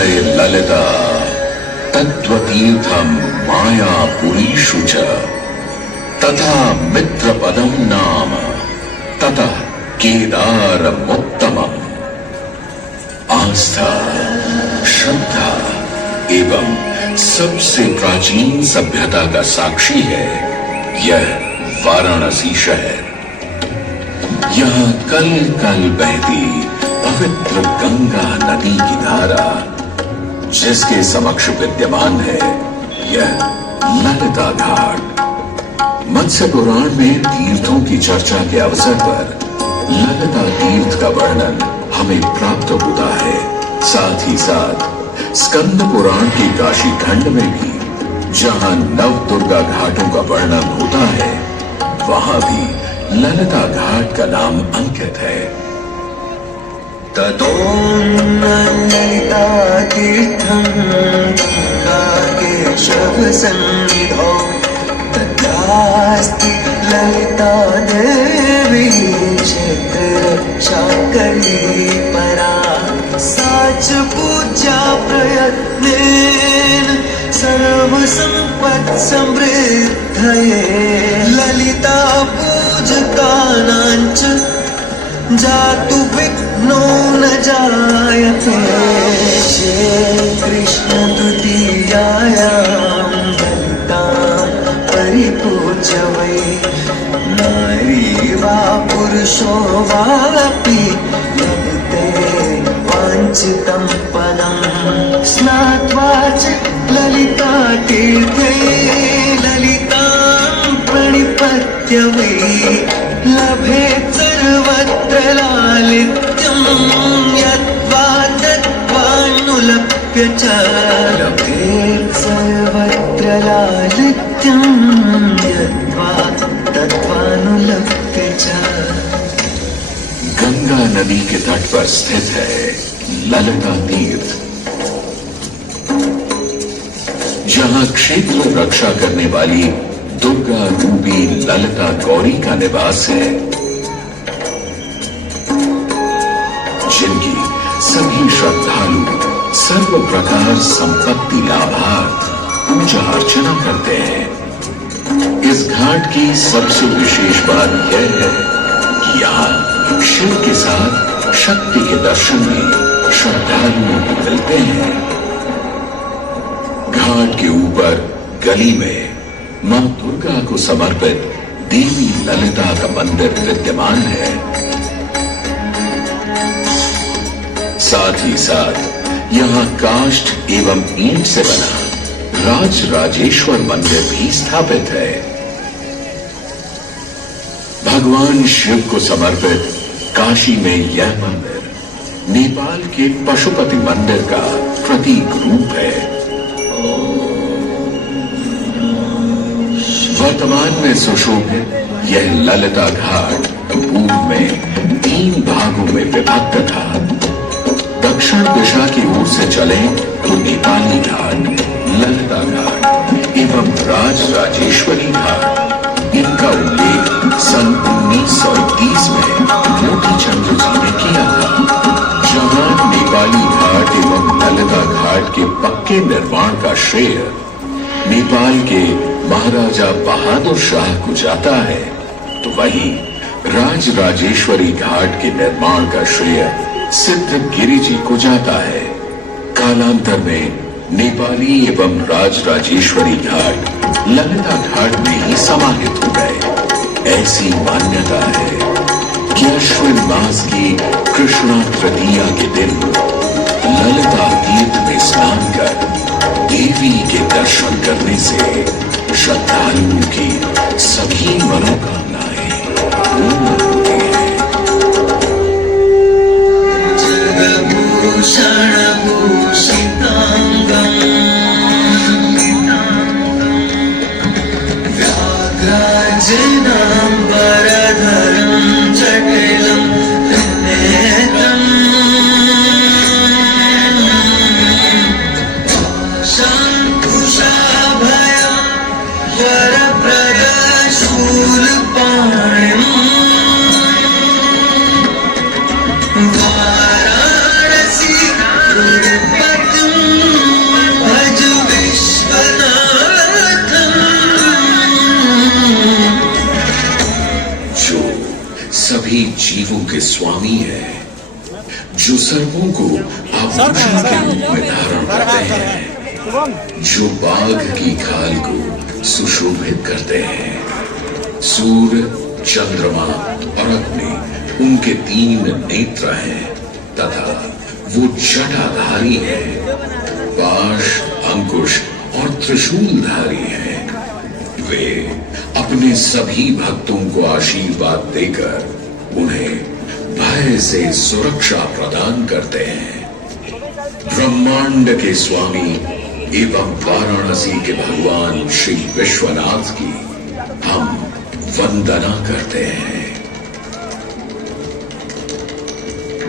जय ललिता तत्त्वतीर्थम मायापुरीषु च तथा मित्रपदम नाम ततः केदारमुत्तमम्। आस्था, श्रद्धा एवं सबसे प्राचीन सभ्यता का साक्षी है यह वाराणसी शहर। यहाँ कल कल बहती पवित्र गंगा नदी की धारा, जिसके समक्ष विद्यमान है यह ललिता घाट। मत्स्य पुराण में तीर्थों की चर्चा के अवसर पर ललिता तीर्थ का वर्णन हमें प्राप्त होता है। साथ ही साथ स्कंद पुराण के काशी खंड में भी जहां नव दुर्गा घाटों का वर्णन होता है, वहां भी ललिता घाट का नाम अंकित है। ततो ललिता तीर्थं केशव सन्निधौ तत्रास्ति ललिता देवी क्षेत्ररक्षाकरी परा। सा च पूजा प्रयत्नेन सर्वसम्पत्समृद्धये ललिता पूजकानां च जातु विघ्नो न जायते। कृष्ण तृतीयायां ललिता परिपूज्य वै नारी वा पुरुषो वापि लभते वाञ्छितं पदम्। स्नात्वा च ललिता तीर्थे ललितां प्रणिपत्य वै लभेत् सर्वत्र लालित्यं। यद्वा तद्वानुलप्य च लभेत् सर्वत्र लालित्यं। यद्वा तद्वानुलप्य च। गंगा नदी के तट पर स्थित है ललिता तीर्थ, जहां क्षेत्र रक्षा करने वाली दुर्गा रूपी ललिता गौरी का निवास है, जिनकी सभी श्रद्धालु सर्व प्रकार संपत्ति लाभार्थ पूजा अर्चना करते हैं। इस घाट की सबसे विशेष बात यह है कि यहाँ शिव के साथ शक्ति के दर्शन भी श्रद्धालुओं को मिलते हैं। घाट के ऊपर गली में मां दुर्गा को समर्पित देवी ललिता का मंदिर विद्यमान है। साथ ही साथ यहाँ काष्ठ एवं ईंट से बना राज राजेश्वर मंदिर भी स्थापित है। भगवान शिव को समर्पित काशी में यह मंदिर नेपाल के पशुपति मंदिर का प्रतीक रूप है। वर्तमान में सुशोभित यह ललिता घाट पूर्व में 3 भागों में विभक्त था। दक्षिण दिशा की ओर से चले तो नेपाली घाट, ललिता घाट एवं राज राजेश्वरी घाट। इनका उल्लेख सन 1931 में मोती चंद्र जी ने किया था, जहां नेपाली घाट एवं ललिता घाट के पक्के निर्माण का श्रेय नेपाल के महाराजा बहादुर शाह को जाता है, तो वहीं राज राजेश्वरी घाट के निर्माण का श्रेय सिद्ध गिरि जी को जाता है। कालांतर में नेपाली एवं राज राजेश्वरी घाट ललिता घाट में ही समाहित हो गए। ऐसी मान्यता है कि अश्विन मास की कृष्णा तृतीया के दिन ललिता तीर्थ में स्नान कर देवी के दर्शन करने से श्रद्धालुओं की सभी मनोकामनाएं पूर्ण होती हैं। जगभूषणभूषितांगं व्याघ्राजनांबरधरं जटिलं त्रिनेत्रं शङ्कुशाभयं वरप्रदशूलपाणिं वाराणसी के स्वामी है, जो सर्पों को आभूषण के रूप में धारण करते हैं, जो बाघ की खाल को सुशोभित करते हैं। सूर्य, चंद्रमा और अग्नि उनके 3 नेत्र हैं तथा वो जटाधारी है, पाश, अंकुश और त्रिशूलधारी है। वे अपने सभी भक्तों को आशीर्वाद देकर उन्हें भय से सुरक्षा प्रदान करते हैं। ब्रह्मांड के स्वामी एवं वाराणसी के भगवान श्री विश्वनाथ की हम वंदना करते हैं।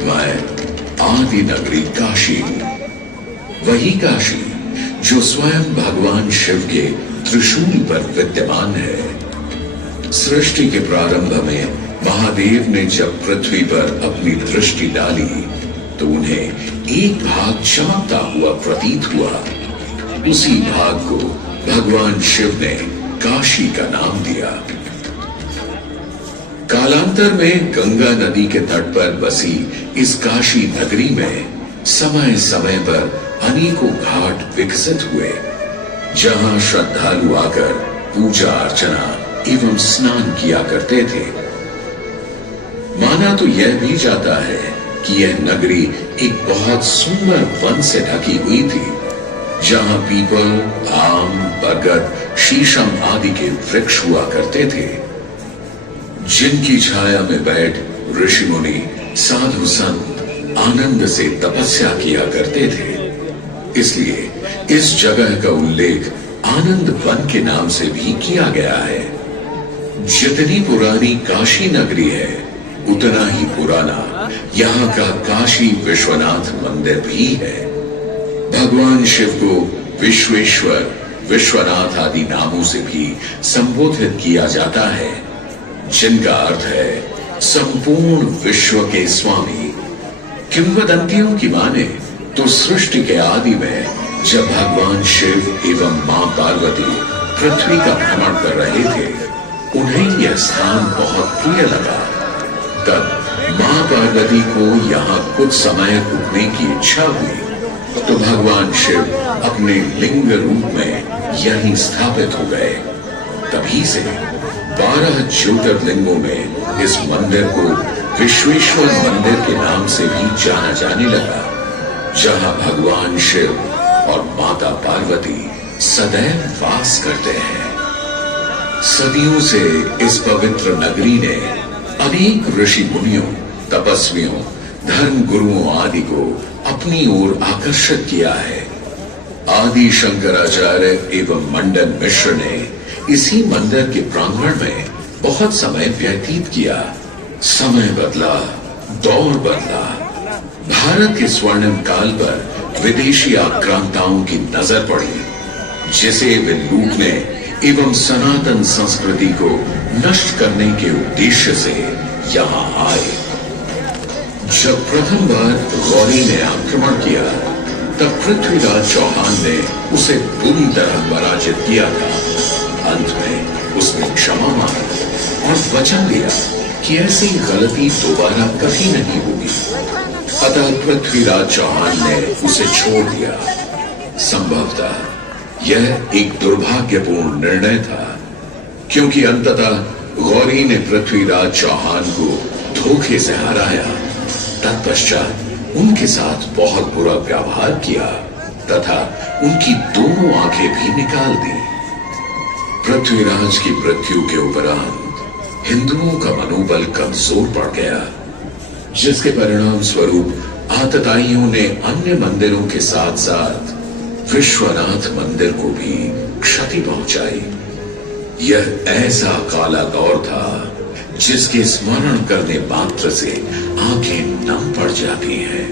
मैं आदि नगरी काशी हूं, वही काशी जो स्वयं भगवान शिव के त्रिशूल पर विद्यमान है। सृष्टि के प्रारंभ में महादेव ने जब पृथ्वी पर अपनी दृष्टि डाली तो उन्हें एक भाग चमकता हुआ प्रतीत हुआ। उसी भाग को भगवान शिव ने काशी का नाम दिया। कालांतर में गंगा नदी के तट पर बसी इस काशी नगरी में समय समय पर अनेकों घाट विकसित हुए, जहां श्रद्धालु आकर पूजा अर्चना एवं स्नान किया करते थे। माना तो यह भी जाता है कि यह नगरी एक बहुत सुंदर वन से ढकी हुई थी, जहां पीपल, आम, बरगद, शीशम आदि के वृक्ष हुआ करते थे, जिनकी छाया में बैठ ऋषि मुनि, साधु संत आनंद से तपस्या किया करते थे। इसलिए इस जगह का उल्लेख आनंद वन के नाम से भी किया गया है। जितनी पुरानी काशी नगरी है, उतना ही पुराना यहाँ का काशी विश्वनाथ मंदिर भी है। भगवान शिव को विश्वेश्वर, विश्वनाथ आदि नामों से भी संबोधित किया जाता है, जिनका अर्थ है संपूर्ण विश्व के स्वामी। किंवदंतियों की माने तो सृष्टि के आदि में जब भगवान शिव एवं मां पार्वती पृथ्वी का भ्रमण कर रहे थे, उन्हें यह स्थान बहुत प्रिय लगा। तब मां पार्वती को यहाँ कुछ समय रुकने की इच्छा हुई, तो भगवान शिव अपने लिंग रूप में यहीं स्थापित हो गए। तभी से 12 ज्योतिर्लिंगों में इस मंदिर को विश्वेश्वर मंदिर के नाम से भी जाना जाने लगा, जहां भगवान शिव और माता पार्वती सदैव वास करते हैं। सदियों से इस पवित्र नगरी ने अनेक ऋषि मुनियों, तपस्वियों, धर्म गुरुओं आदि को अपनी ओर आकर्षित किया है। आदि शंकराचार्य एवं मंडन मिश्र ने इसी मंदिर के प्रांगण में बहुत समय व्यतीत किया। समय बदला, दौर बदला। भारत के स्वर्णिम काल पर विदेशी आक्रांताओं की नजर पड़ी, जिसे वे लूटने एवं सनातन संस्कृति को नष्ट करने के उद्देश्य से यहाँ आए। जब प्रथम बार गौरी ने आक्रमण किया, तब पृथ्वीराज चौहान ने उसे बुरी तरह पराजित किया था। अंत में उसने क्षमा मांगी और वचन दिया कि ऐसी गलती दोबारा कभी नहीं होगी। अतः पृथ्वीराज चौहान ने उसे छोड़ दिया। संभवतः यह एक दुर्भाग्यपूर्ण निर्णय था, क्योंकि अंततः गौरी ने पृथ्वीराज चौहान को धोखे से हराया। तत्पश्चात उनके साथ बहुत बुरा व्यवहार किया तथा उनकी दोनों आंखें भी निकाल दी। पृथ्वीराज की मृत्यु के उपरांत हिंदुओं का मनोबल कमजोर पड़ गया, जिसके परिणाम स्वरूप आतताइयों ने अन्य मंदिरों के साथ साथ विश्वनाथ मंदिर को भी क्षति पहुंचाई। यह ऐसा काला दौर था जिसके स्मरण करने मात्र से आंखें नम पड़ जाती हैं।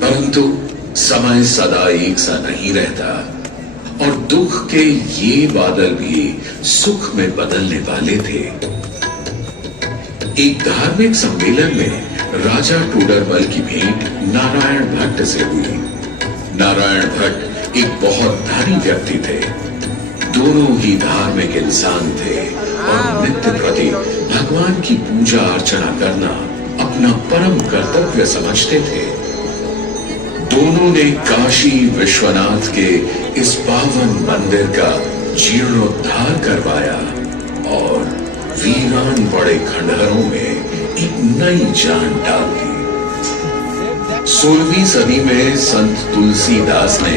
परंतु समय सदा एक सा नहीं रहता और दुख के ये बादल भी सुख में बदलने वाले थे। एक धार्मिक सम्मेलन में राजा टोडरमल की भेंट नारायण भट्ट से हुई। नारायण भट्ट एक बहुत धनी व्यक्ति थे। दोनों ही धार्मिक इंसान थे और नित्य प्रति भगवान की पूजा अर्चना करना अपना परम कर्तव्य समझते थे। दोनों ने काशी विश्वनाथ के इस पावन मंदिर का जीर्णोद्धार करवाया और वीरान पड़े खंडहरों में एक नई जान डाल दी। 16वीं सदी में संत तुलसीदास ने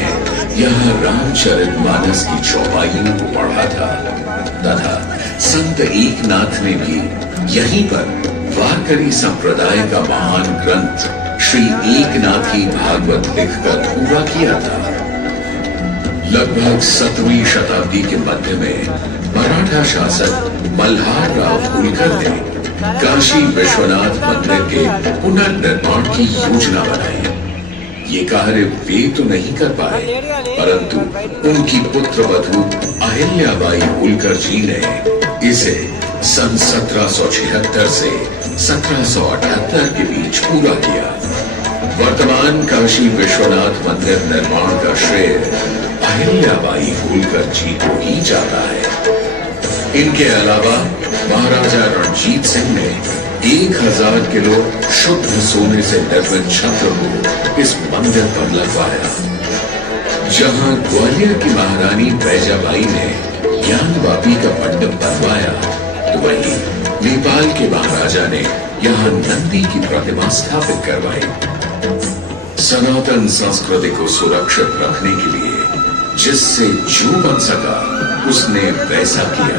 यहाँ रामचरितमानस की चौपाइयों को पढ़ा था तथा संत एकनाथ ने भी यहीं पर वारकरी संप्रदाय का महान ग्रंथ श्री एकनाथी भागवत लिखकर पूरा किया था। लगभग 17वीं शताब्दी के मध्य में मराठा शासक मल्हार राव होलकर ने काशी विश्वनाथ मंदिर के पुनर्निर्माण की योजना बनाई। ये कार्य वे तो नहीं कर पाए, परंतु उनकी पुत्रवधू अहिल्याबाई होलकर जी ने इसे सन 1776 से 1778 के बीच पूरा किया। वर्तमान काशी विश्वनाथ मंदिर निर्माण का श्रेय अहिल्याबाई होलकर जी को ही जाता है। इनके अलावा महाराजा रणजीत सिंह ने 1000 किलो शुद्ध सोने से निर्मित छत्र को इस मंदिर पर लगवाया। जहां ग्वालियर की महारानी बैजाबाई ने ज्ञानवापी का मंडप बनवाया, तो वहीं नेपाल के महाराजा ने यहाँ नंदी की प्रतिमा स्थापित करवाई। सनातन संस्कृति को सुरक्षित रखने के लिए जिससे जो बन सका उसने वैसा किया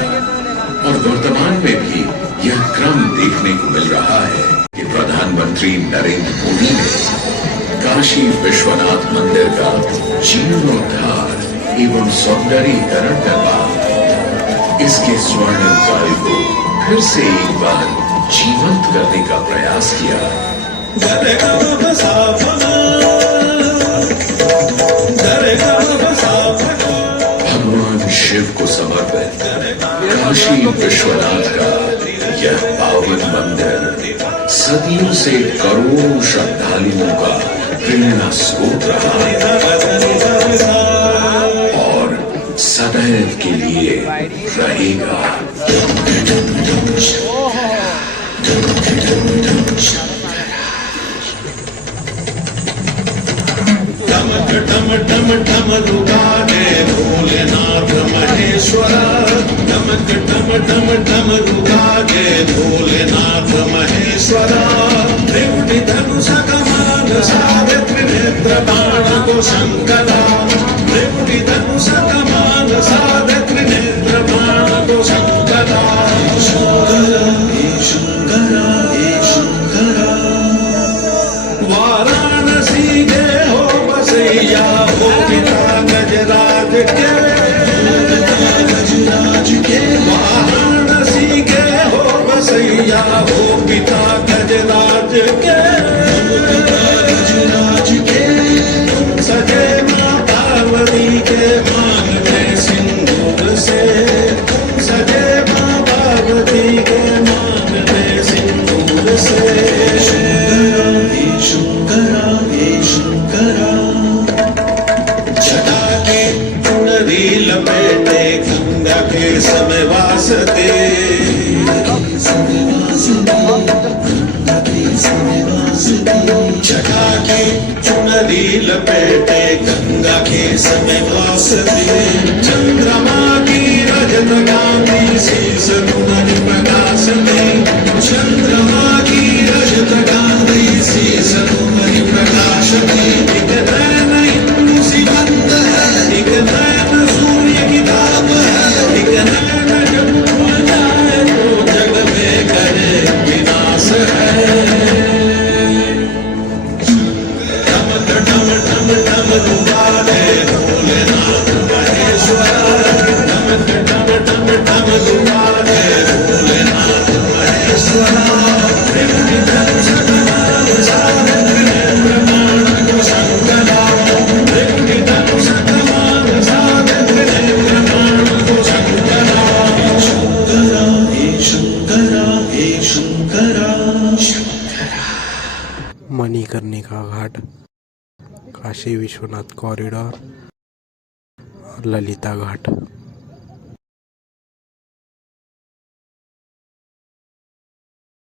और वर्तमान में भी यह क्रम देखने को मिल रहा है कि प्रधानमंत्री नरेंद्र मोदी ने काशी विश्वनाथ मंदिर का जीर्णोद्धार एवं सौंदर्यीकरण करवा इसके स्वर्णिम कार्य को फिर से एक बार जीवंत करने का प्रयास किया। भगवान शिव को समर्पित काशी विश्वनाथ का यह पावन मंदिर सदियों से करोड़ों श्रद्धालुओं का प्रेरणा स्रोत रहा है और सदैव के लिए रहेगा। टम टम टम रुगाने भोलेनाथ महेश्वर, टमक टम टम टम रुगाने भोलेनाथ महेश्वर। त्रिपुटी धनुष कमान सावित्री नेत्र बाण को शंकरा, त्रिपुटी धनुष कमान सावित्री नेत्र बाण को शंकरा। शंकरा शंकरा वाराणसी के बसैया हो पिता गजराज के, गजराज के वाराणसी के हो बसैया हो पिता गजराज के, गजराज के सजे माँ पार्वती के मान में सिंदूर से, सजे माँ पार्वती के मान में सिंदूर से। लपेटे गंगा के समय वासते, छठा की चुनरी लपेटे गंगा के समय वासते। चंद्रमा की रजत गांधी शीस तुम्हारी प्रकाश में, चंद्रमा की रजत गांधी शीस तुम्हारी प्रकाश में। एक नैन इंदु सी बंद है, एक नैन सूर्य की ताप है, एक नैन जब खुल जाए तो जग में करे विनाश है। टम टम टम टम दुआरे भोलेनाथ महेश्वर, टम टम टम टम दुआरे भोलेनाथ महेश्वर। त्रिपुटी धनुष कमान सावित्री नेत्र बाण को शंकरा, त्रिपुटी धनुष कमान सावित्री नेत्र बाण को शंकरा। शंकरा हे शंकरा मणिकर्णिका घाट, काशी विश्वनाथ कॉरिडोर और ललिता घाट।